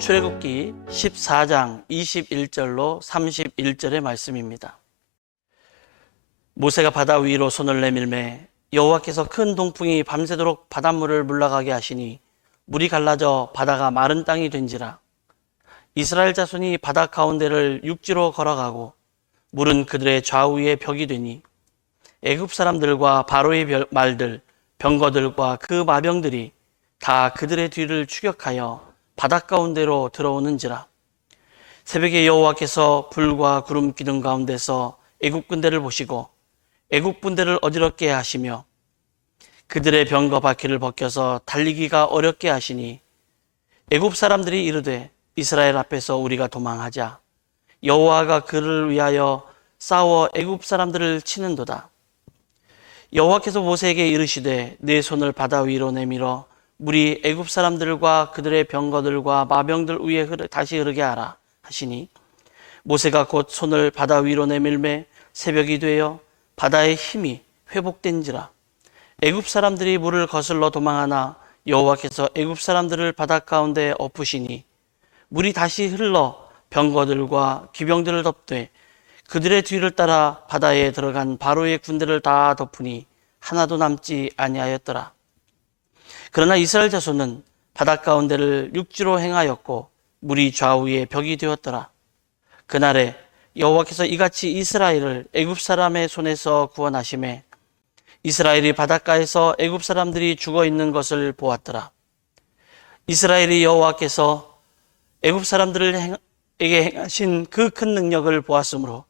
출애굽기 14장 21절로 31절의 말씀입니다. 모세가 바다 위로 손을 내밀매 여호와께서 큰 동풍이 밤새도록 바닷물을 물러가게 하시니 물이 갈라져 바다가 마른 땅이 된지라. 이스라엘 자손이 바다 가운데를 육지로 걸어가고 물은 그들의 좌우에 벽이 되니 애굽 사람들과 바로의 말들 병거들과 그 마병들이 다 그들의 뒤를 추격하여 바다 가운데로 들어오는지라. 새벽에 여호와께서 불과 구름 기둥 가운데서 애굽 군대를 보시고 애굽 군대를 어지럽게 하시며 그들의 병거 바퀴를 벗겨서 달리기가 어렵게 하시니 애굽 사람들이 이르되 이스라엘 앞에서 우리가 도망하자. 여호와가 그를 위하여 싸워 애굽 사람들을 치는도다. 여호와께서 모세에게 이르시되 네 손을 바다 위로 내밀어 물이 애굽 사람들과 그들의 병거들과 마병들 위에 다시 흐르게 하라 하시니 모세가 곧 손을 바다 위로 내밀매 새벽이 되어 바다의 힘이 회복된지라. 애굽 사람들이 물을 거슬러 도망하나 여호와께서 애굽 사람들을 바다 가운데 엎으시니 물이 다시 흘러 병거들과 기병들을 덮되 그들의 뒤를 따라 바다에 들어간 바로의 군대를 다 덮으니 하나도 남지 아니하였더라. 그러나 이스라엘 자손은 바다 가운데를 육지로 행하였고 물이 좌우에 벽이 되었더라. 그날에 여호와께서 이같이 이스라엘을 애굽 사람의 손에서 구원하시매 이스라엘이 바닷가에서 애굽 사람들이 죽어 있는 것을 보았더라. 이스라엘이 여호와께서 애굽 사람들에게 행하신 그 큰 능력을 보았으므로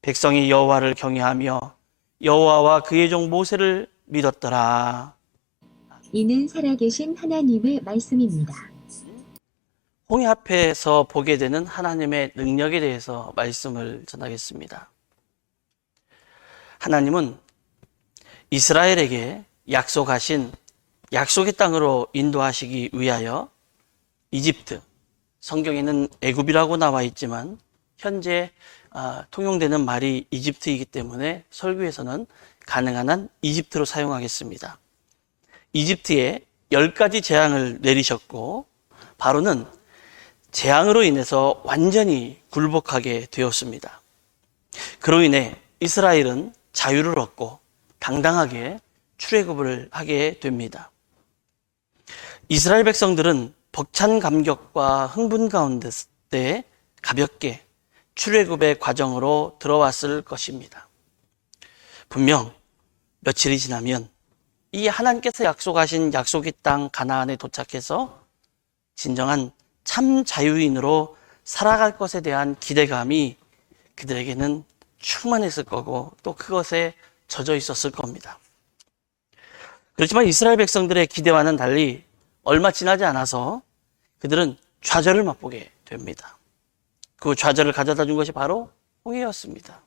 백성이 여호와를 경외하며 여호와와 그의 종 모세를 믿었더라. 이는 살아계신 하나님의 말씀입니다. 홍해 앞에서 보게 되는 하나님의 능력에 대해서 말씀을 전하겠습니다. 하나님은 이스라엘에게 약속하신 약속의 땅으로 인도하시기 위하여 이집트, 성경에는 애굽이라고 나와 있지만 현재 통용되는 말이 이집트이기 때문에 설교에서는 가능한 한 이집트로 사용하겠습니다. 이집트에 10가지 재앙을 내리셨고 바로는 재앙으로 인해서 완전히 굴복하게 되었습니다. 그로 인해 이스라엘은 자유를 얻고 당당하게 출애굽을 하게 됩니다. 이스라엘 백성들은 벅찬 감격과 흥분 가운데 가볍게 출애굽의 과정으로 들어왔을 것입니다. 분명 며칠이 지나면 이 하나님께서 약속하신 약속의 땅 가나안에 도착해서 진정한 참 자유인으로 살아갈 것에 대한 기대감이 그들에게는 충만했을 거고 또 그것에 젖어 있었을 겁니다. 그렇지만 이스라엘 백성들의 기대와는 달리 얼마 지나지 않아서 그들은 좌절을 맛보게 됩니다. 그 좌절을 가져다 준 것이 바로 홍해였습니다.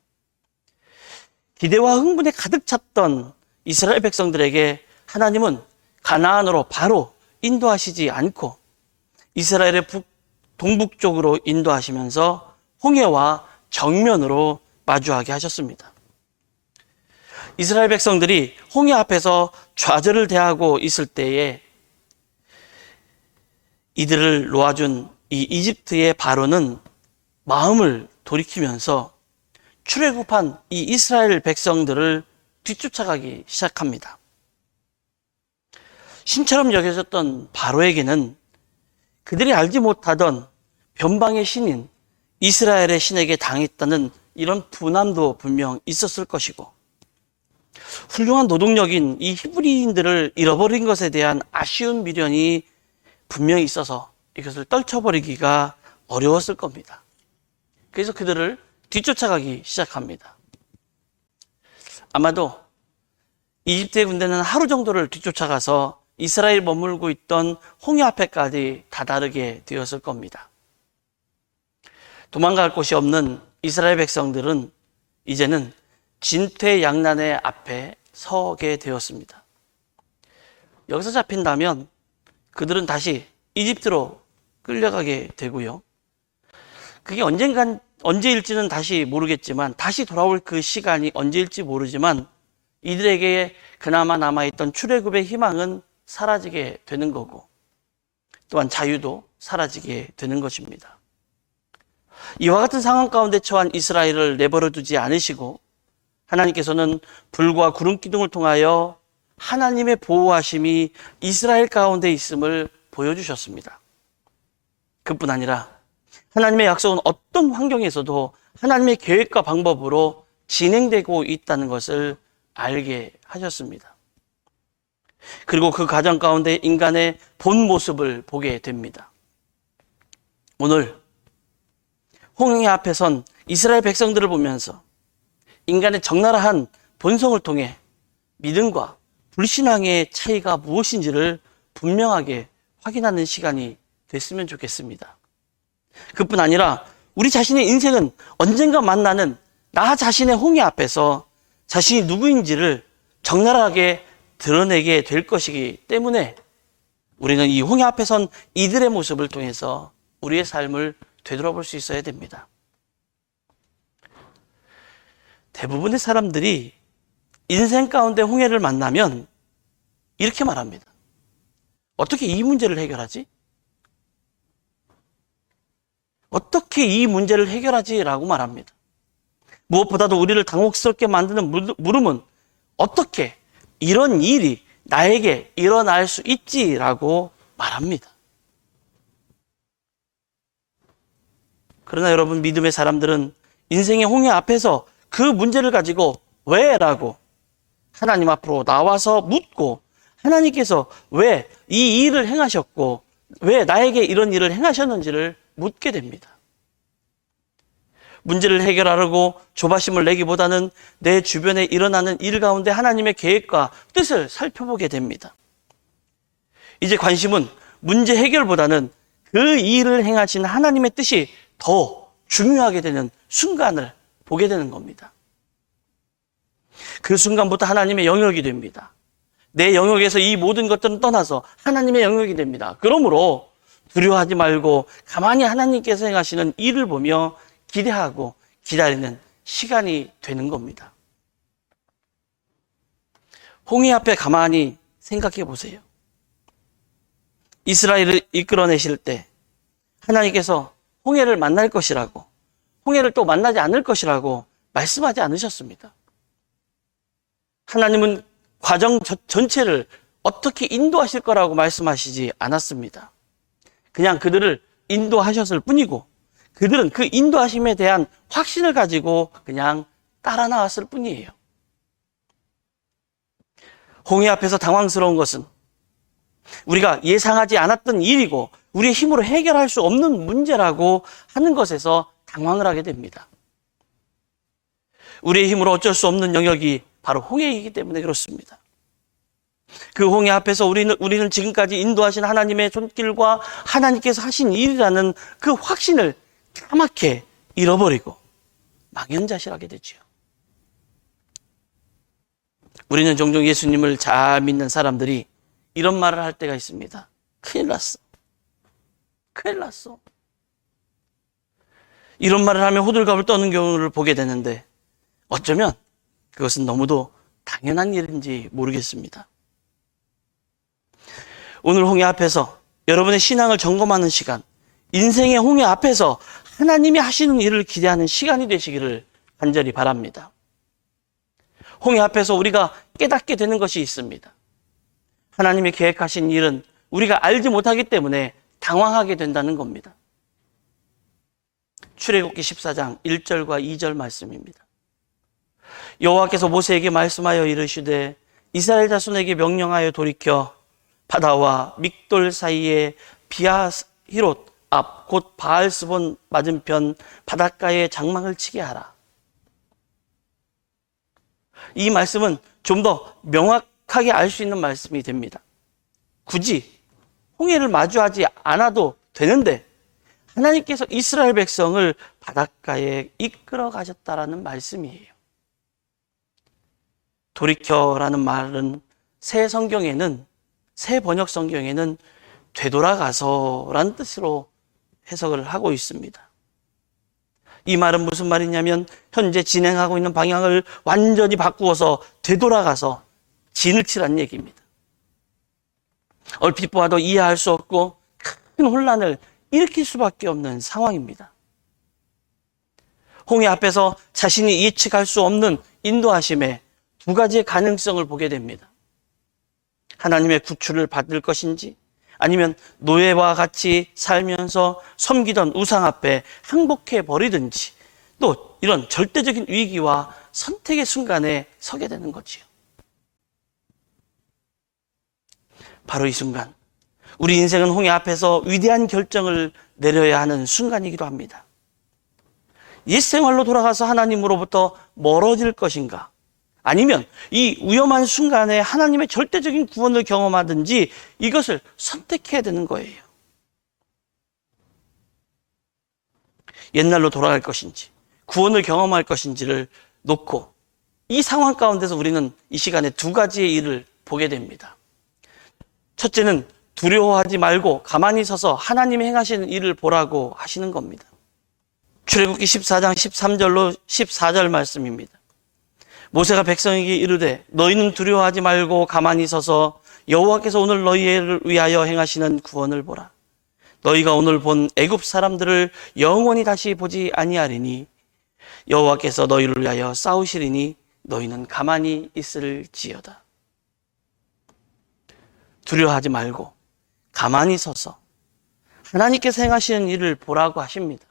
기대와 흥분에 가득 찼던 이스라엘 백성들에게 하나님은 가나안으로 바로 인도하시지 않고 이스라엘의 동북쪽으로 인도하시면서 홍해와 정면으로 마주하게 하셨습니다. 이스라엘 백성들이 홍해 앞에서 좌절을 대하고 있을 때에 이들을 놓아준 이 이집트의 바로는 마음을 돌이키면서 출애굽한 이 이스라엘 백성들을 뒤쫓아가기 시작합니다. 신처럼 여겨졌던 바로에게는 그들이 알지 못하던 변방의 신인 이스라엘의 신에게 당했다는 이런 분함도 분명 있었을 것이고 훌륭한 노동력인 이 히브리인들을 잃어버린 것에 대한 아쉬운 미련이 분명히 있어서 이것을 떨쳐버리기가 어려웠을 겁니다. 그래서 그들을 뒤쫓아가기 시작합니다. 아마도 이집트의 군대는 하루 정도를 뒤쫓아가서 이스라엘 머물고 있던 홍해 앞에까지 다다르게 되었을 겁니다. 도망갈 곳이 없는 이스라엘 백성들은 이제는 진퇴양난의 앞에 서게 되었습니다. 여기서 잡힌다면 그들은 다시 이집트로 끌려가게 되고요. 그게 언제일지는 다시 모르겠지만 다시 돌아올 그 시간이 언제일지 모르지만 이들에게 그나마 남아있던 출애굽의 희망은 사라지게 되는 거고 또한 자유도 사라지게 되는 것입니다. 이와 같은 상황 가운데 처한 이스라엘을 내버려 두지 않으시고 하나님께서는 불과 구름 기둥을 통하여 하나님의 보호하심이 이스라엘 가운데 있음을 보여주셨습니다. 그뿐 아니라 하나님의 약속은 어떤 환경에서도 하나님의 계획과 방법으로 진행되고 있다는 것을 알게 하셨습니다. 그리고 그 과정 가운데 인간의 본 모습을 보게 됩니다. 오늘 홍해 앞에 선 이스라엘 백성들을 보면서 인간의 적나라한 본성을 통해 믿음과 불신앙의 차이가 무엇인지를 분명하게 확인하는 시간이 됐으면 좋겠습니다. 그뿐 아니라 우리 자신의 인생은 언젠가 만나는 나 자신의 홍해 앞에서 자신이 누구인지를 적나라하게 드러내게 될 것이기 때문에 우리는 이 홍해 앞에 선 이들의 모습을 통해서 우리의 삶을 되돌아볼 수 있어야 됩니다. 대부분의 사람들이 인생 가운데 홍해를 만나면 이렇게 말합니다. 어떻게 이 문제를 해결하지? 어떻게 이 문제를 해결하지? 라고 말합니다. 무엇보다도 우리를 당혹스럽게 만드는 물음은 어떻게 이런 일이 나에게 일어날 수 있지라고 말합니다. 그러나 여러분, 믿음의 사람들은 인생의 홍해 앞에서 그 문제를 가지고 왜? 라고 하나님 앞으로 나와서 묻고 하나님께서 왜 이 일을 행하셨고 왜 나에게 이런 일을 행하셨는지를 묻게 됩니다. 문제를 해결하려고 조바심을 내기보다는 내 주변에 일어나는 일 가운데 하나님의 계획과 뜻을 살펴보게 됩니다. 이제 관심은 문제 해결보다는 그 일을 행하신 하나님의 뜻이 더 중요하게 되는 순간을 보게 되는 겁니다. 그 순간부터 하나님의 영역이 됩니다. 내 영역에서 이 모든 것들은 떠나서 하나님의 영역이 됩니다. 그러므로 두려워하지 말고 가만히 하나님께서 행하시는 일을 보며 기대하고 기다리는 시간이 되는 겁니다. 홍해 앞에 가만히 생각해 보세요. 이스라엘을 이끌어내실 때 하나님께서 홍해를 만날 것이라고, 홍해를 또 만나지 않을 것이라고 말씀하지 않으셨습니다. 하나님은 과정 전체를 어떻게 인도하실 거라고 말씀하시지 않았습니다. 그냥 그들을 인도하셨을 뿐이고 그들은 그 인도하심에 대한 확신을 가지고 그냥 따라 나왔을 뿐이에요. 홍해 앞에서 당황스러운 것은 우리가 예상하지 않았던 일이고 우리의 힘으로 해결할 수 없는 문제라고 하는 것에서 당황을 하게 됩니다. 우리의 힘으로 어쩔 수 없는 영역이 바로 홍해이기 때문에 그렇습니다. 그 홍해 앞에서 우리는 지금까지 인도하신 하나님의 손길과 하나님께서 하신 일이라는 그 확신을 까맣게 잃어버리고 망연자실하게 되지요. 우리는 종종 예수님을 잘 믿는 사람들이 이런 말을 할 때가 있습니다. 큰일 났어. 큰일 났어. 이런 말을 하면 호들갑을 떠는 경우를 보게 되는데 어쩌면 그것은 너무도 당연한 일인지 모르겠습니다. 오늘 홍해 앞에서 여러분의 신앙을 점검하는 시간, 인생의 홍해 앞에서 하나님이 하시는 일을 기대하는 시간이 되시기를 간절히 바랍니다. 홍해 앞에서 우리가 깨닫게 되는 것이 있습니다. 하나님이 계획하신 일은 우리가 알지 못하기 때문에 당황하게 된다는 겁니다. 출애굽기 14장 1절과 2절 말씀입니다. 여호와께서 모세에게 말씀하여 이르시되 이스라엘 자손에게 명령하여 돌이켜 바다와 믹돌 사이에 비하히롯 앞 곧 바알스본 맞은편 바닷가에 장막을 치게 하라. 이 말씀은 좀 더 명확하게 알 수 있는 말씀이 됩니다. 굳이 홍해를 마주하지 않아도 되는데 하나님께서 이스라엘 백성을 바닷가에 이끌어 가셨다라는 말씀이에요. 돌이켜라는 말은 새 번역 성경에는 되돌아가서라는 뜻으로 해석을 하고 있습니다. 이 말은 무슨 말이냐면 현재 진행하고 있는 방향을 완전히 바꾸어서 되돌아가서 진을 치라는 얘기입니다. 얼핏 보아도 이해할 수 없고 큰 혼란을 일으킬 수밖에 없는 상황입니다. 홍해 앞에서 자신이 예측할 수 없는 인도하심에 두 가지의 가능성을 보게 됩니다. 하나님의 구출을 받을 것인지, 아니면 노예와 같이 살면서 섬기던 우상 앞에 항복해 버리든지, 또 이런 절대적인 위기와 선택의 순간에 서게 되는 거지요. 바로 이 순간, 우리 인생은 홍해 앞에서 위대한 결정을 내려야 하는 순간이기도 합니다. 옛 생활로 돌아가서 하나님으로부터 멀어질 것인가, 아니면 이 위험한 순간에 하나님의 절대적인 구원을 경험하든지, 이것을 선택해야 되는 거예요. 옛날로 돌아갈 것인지 구원을 경험할 것인지를 놓고 이 상황 가운데서 우리는 이 시간에 두 가지의 일을 보게 됩니다. 첫째는 두려워하지 말고 가만히 서서 하나님이 행하시는 일을 보라고 하시는 겁니다. 출애굽기 14장 13절로 14절 말씀입니다. 모세가 백성에게 이르되 너희는 두려워하지 말고 가만히 서서 여호와께서 오늘 너희를 위하여 행하시는 구원을 보라. 너희가 오늘 본 애굽 사람들을 영원히 다시 보지 아니하리니 여호와께서 너희를 위하여 싸우시리니 너희는 가만히 있을지어다. 두려워하지 말고 가만히 서서 하나님께서 행하시는 일을 보라고 하십니다.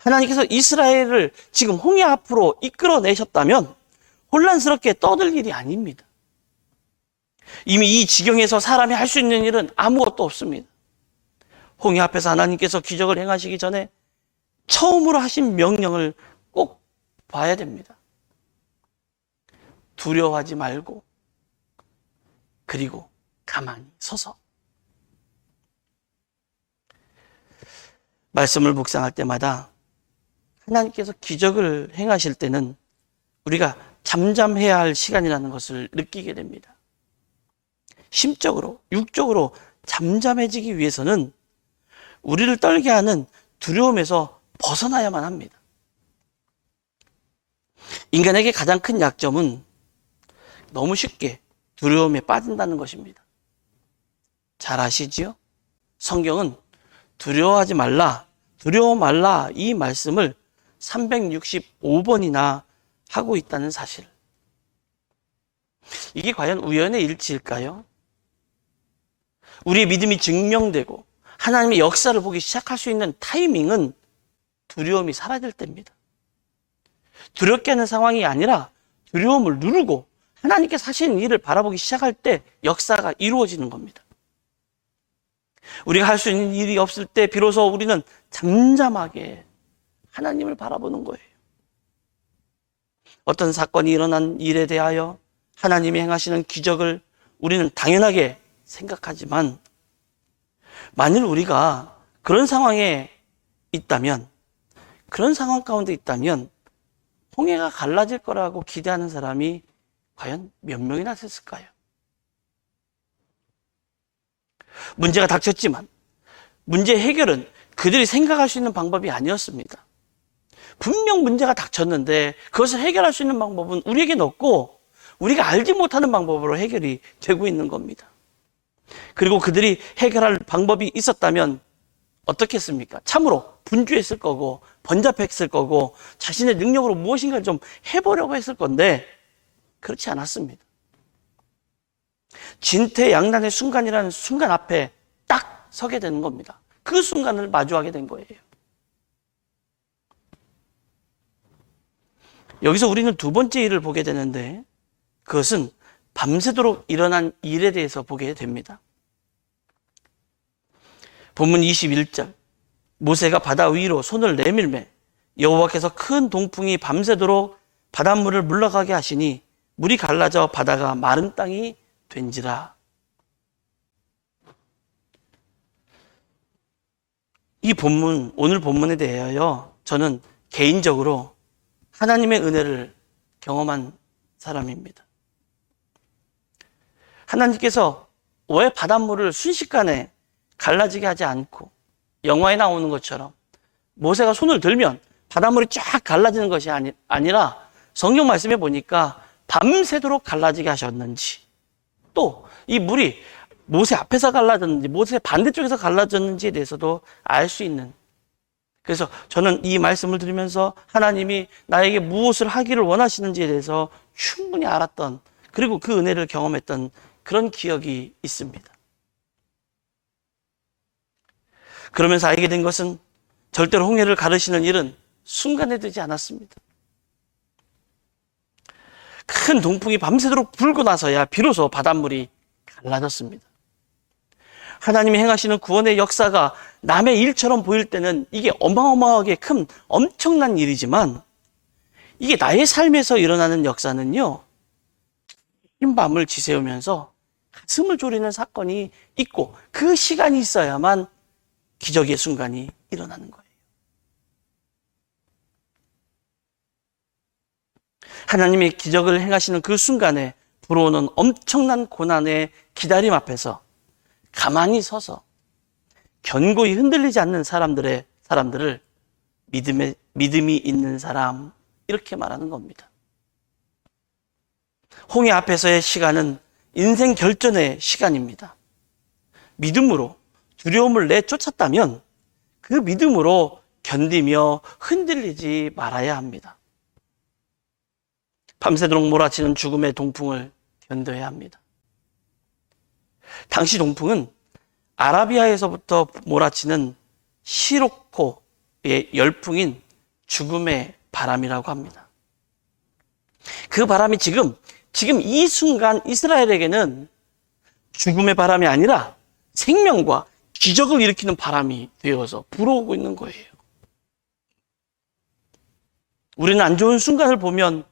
하나님께서 이스라엘을 지금 홍해 앞으로 이끌어내셨다면 혼란스럽게 떠들 일이 아닙니다. 이미 이 지경에서 사람이 할 수 있는 일은 아무것도 없습니다. 홍해 앞에서 하나님께서 기적을 행하시기 전에 처음으로 하신 명령을 꼭 봐야 됩니다. 두려워하지 말고, 그리고 가만히 서서. 말씀을 묵상할 때마다 하나님께서 기적을 행하실 때는 우리가 잠잠해야 할 시간이라는 것을 느끼게 됩니다. 심적으로, 육적으로 잠잠해지기 위해서는 우리를 떨게 하는 두려움에서 벗어나야만 합니다. 인간에게 가장 큰 약점은 너무 쉽게 두려움에 빠진다는 것입니다. 잘 아시지요? 성경은 두려워하지 말라, 두려워 말라 이 말씀을 365번이나 하고 있다는 사실. 이게 과연 우연의 일치일까요? 우리의 믿음이 증명되고 하나님의 역사를 보기 시작할 수 있는 타이밍은 두려움이 사라질 때입니다. 두렵게 하는 상황이 아니라 두려움을 누르고 하나님께서 하시는 일을 바라보기 시작할 때 역사가 이루어지는 겁니다. 우리가 할 수 있는 일이 없을 때 비로소 우리는 잠잠하게 하나님을 바라보는 거예요. 어떤 사건이 일어난 일에 대하여 하나님이 행하시는 기적을 우리는 당연하게 생각하지만, 만일 우리가 그런 상황에 있다면, 그런 상황 가운데 있다면 홍해가 갈라질 거라고 기대하는 사람이 과연 몇 명이나 됐을까요? 문제가 닥쳤지만 문제 해결은 그들이 생각할 수 있는 방법이 아니었습니다. 분명 문제가 닥쳤는데 그것을 해결할 수 있는 방법은 우리에겐 없고 우리가 알지 못하는 방법으로 해결이 되고 있는 겁니다. 그리고 그들이 해결할 방법이 있었다면 어떻게 했습니까? 참으로 분주했을 거고 번잡했을 거고 자신의 능력으로 무엇인가를 좀 해보려고 했을 건데 그렇지 않았습니다. 진퇴양난의 순간이라는 순간 앞에 딱 서게 되는 겁니다. 그 순간을 마주하게 된 거예요. 여기서 우리는 두 번째 일을 보게 되는데, 그것은 밤새도록 일어난 일에 대해서 보게 됩니다. 본문 21절, 모세가 바다 위로 손을 내밀매 여호와께서 큰 동풍이 밤새도록 바닷물을 물러가게 하시니 물이 갈라져 바다가 마른 땅이 된지라. 이 본문, 오늘 본문에 대하여 저는 개인적으로 하나님의 은혜를 경험한 사람입니다. 하나님께서 왜 바닷물을 순식간에 갈라지게 하지 않고 영화에 나오는 것처럼 모세가 손을 들면 바닷물이 쫙 갈라지는 것이 아니라 성경 말씀에 보니까 밤새도록 갈라지게 하셨는지, 또 이 물이 모세 앞에서 갈라졌는지 모세 반대쪽에서 갈라졌는지에 대해서도 알 수 있는, 그래서 저는 이 말씀을 들으면서 하나님이 나에게 무엇을 하기를 원하시는지에 대해서 충분히 알았던, 그리고 그 은혜를 경험했던 그런 기억이 있습니다. 그러면서 알게 된 것은 절대로 홍해를 가르시는 일은 순간에 되지 않았습니다. 큰 동풍이 밤새도록 불고 나서야 비로소 바닷물이 갈라졌습니다. 하나님이 행하시는 구원의 역사가 남의 일처럼 보일 때는 이게 어마어마하게 큰 엄청난 일이지만, 이게 나의 삶에서 일어나는 역사는요, 긴 밤을 지새우면서 가슴을 졸이는 사건이 있고 그 시간이 있어야만 기적의 순간이 일어나는 거예요. 하나님의 기적을 행하시는 그 순간에 불어오는 엄청난 고난의 기다림 앞에서 가만히 서서 견고히 흔들리지 않는 사람들을 믿음이 있는 사람, 이렇게 말하는 겁니다. 홍해 앞에서의 시간은 인생 결전의 시간입니다. 믿음으로 두려움을 내쫓았다면 그 믿음으로 견디며 흔들리지 말아야 합니다. 밤새도록 몰아치는 죽음의 동풍을 견뎌야 합니다. 당시 동풍은 아라비아에서부터 몰아치는 시로코의 열풍인 죽음의 바람이라고 합니다. 그 바람이 지금 이 순간 이스라엘에게는 죽음의 바람이 아니라 생명과 기적을 일으키는 바람이 되어서 불어오고 있는 거예요. 우리는 안 좋은 순간을 보면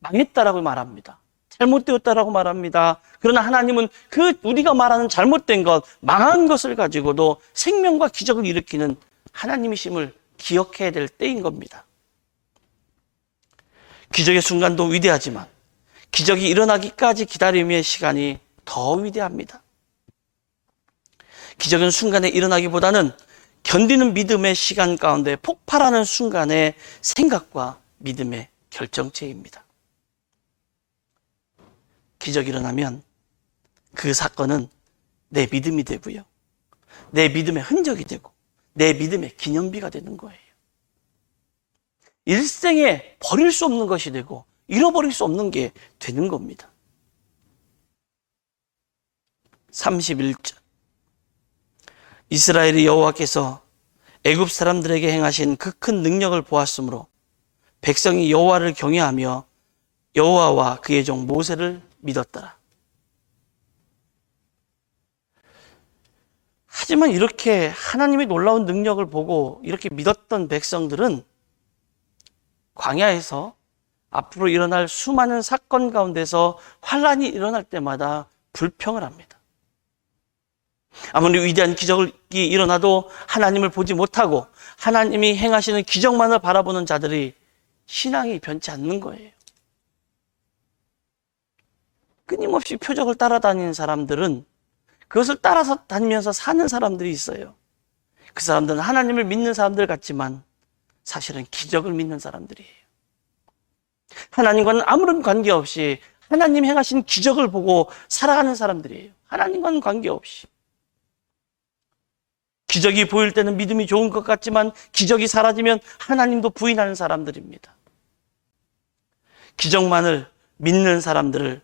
망했다라고 말합니다. 잘못되었다라고 말합니다. 그러나 하나님은 그 우리가 말하는 잘못된 것, 망한 것을 가지고도 생명과 기적을 일으키는 하나님이심을 기억해야 될 때인 겁니다. 기적의 순간도 위대하지만 기적이 일어나기까지 기다림의 시간이 더 위대합니다. 기적은 순간에 일어나기보다는 견디는 믿음의 시간 가운데 폭발하는 순간의 생각과 믿음의 결정체입니다. 기적이 일어나면 그 사건은 내 믿음이 되고요, 내 믿음의 흔적이 되고 내 믿음의 기념비가 되는 거예요. 일생에 버릴 수 없는 것이 되고 잃어버릴 수 없는 게 되는 겁니다. 31절, 이스라엘이 여호와께서 애굽 사람들에게 행하신 그 큰 능력을 보았으므로 백성이 여호와를 경외하며 여호와와 그의 종 모세를 믿었더라. 하지만 이렇게 하나님의 놀라운 능력을 보고 이렇게 믿었던 백성들은 광야에서 앞으로 일어날 수많은 사건 가운데서 환란이 일어날 때마다 불평을 합니다. 아무리 위대한 기적이 일어나도 하나님을 보지 못하고 하나님이 행하시는 기적만을 바라보는 자들이 신앙이 변치 않는 거예요. 끊임없이 표적을 따라다니는 사람들은 그것을 따라서 다니면서 사는 사람들이 있어요. 그 사람들은 하나님을 믿는 사람들 같지만 사실은 기적을 믿는 사람들이에요. 하나님과는 아무런 관계없이 하나님 행하신 기적을 보고 살아가는 사람들이에요. 하나님과는 관계없이. 기적이 보일 때는 믿음이 좋은 것 같지만 기적이 사라지면 하나님도 부인하는 사람들입니다. 기적만을 믿는 사람들은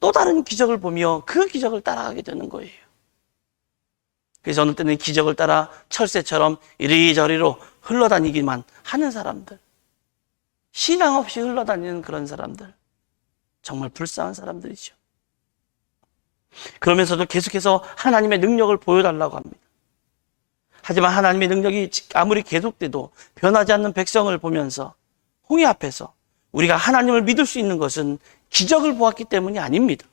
또 다른 기적을 보며 그 기적을 따라가게 되는 거예요. 그래서 어느 때는 기적을 따라 철새처럼 이리저리로 흘러다니기만 하는 사람들, 신앙 없이 흘러다니는 그런 사람들, 정말 불쌍한 사람들이죠. 그러면서도 계속해서 하나님의 능력을 보여달라고 합니다. 하지만 하나님의 능력이 아무리 계속돼도 변하지 않는 백성을 보면서 홍해 앞에서 우리가 하나님을 믿을 수 있는 것은 기적을 보았기 때문이 아닙니다.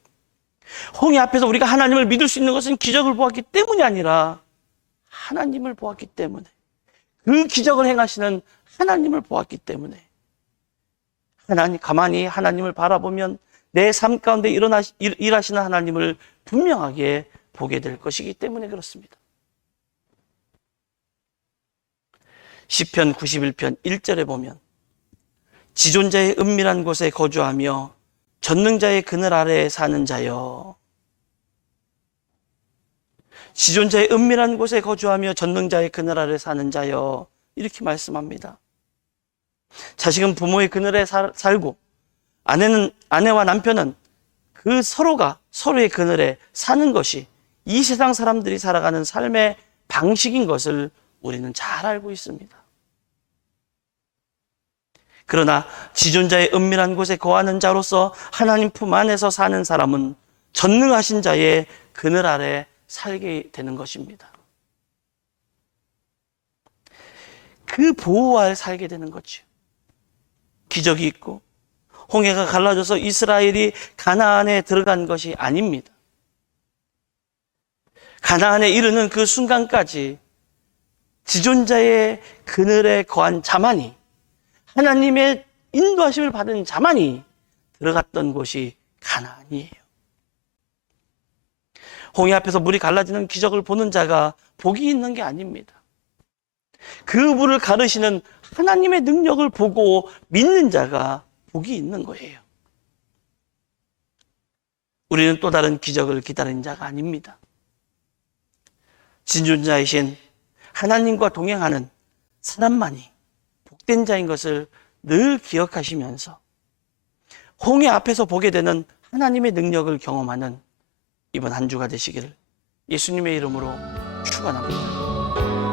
홍해 앞에서 우리가 하나님을 믿을 수 있는 것은 기적을 보았기 때문이 아니라 하나님을 보았기 때문에, 그 기적을 행하시는 하나님을 보았기 때문에, 가만히 하나님을 바라보면 내 삶 가운데 일하시는 하나님을 분명하게 보게 될 것이기 때문에 그렇습니다. 시편 91편 1절에 보면 지존자의 은밀한 곳에 거주하며 전능자의 그늘 아래에 사는 자여, 지존자의 은밀한 곳에 거주하며 전능자의 그늘 아래 사는 자여, 이렇게 말씀합니다. 자식은 부모의 그늘에 살고 아내와 남편은 그 서로가 서로의 그늘에 사는 것이 이 세상 사람들이 살아가는 삶의 방식인 것을 우리는 잘 알고 있습니다. 그러나 지존자의 은밀한 곳에 거하는 자로서 하나님 품 안에서 사는 사람은 전능하신 자의 그늘 아래 살게 되는 것입니다. 그 보호 아래 살게 되는 거죠. 기적이 있고 홍해가 갈라져서 이스라엘이 가나안에 들어간 것이 아닙니다. 가나안에 이르는 그 순간까지 지존자의 그늘에 거한 자만이, 하나님의 인도하심을 받은 자만이 들어갔던 곳이 가나안이에요. 홍해 앞에서 물이 갈라지는 기적을 보는 자가 복이 있는 게 아닙니다. 그 물을 가르시는 하나님의 능력을 보고 믿는 자가 복이 있는 거예요. 우리는 또 다른 기적을 기다리는 자가 아닙니다. 진존자이신 하나님과 동행하는 사람만이 복된 자인 것을 늘 기억하시면서 홍해 앞에서 보게 되는 하나님의 능력을 경험하는 이번 한 주가 되시기를 예수님의 이름으로 축원합니다.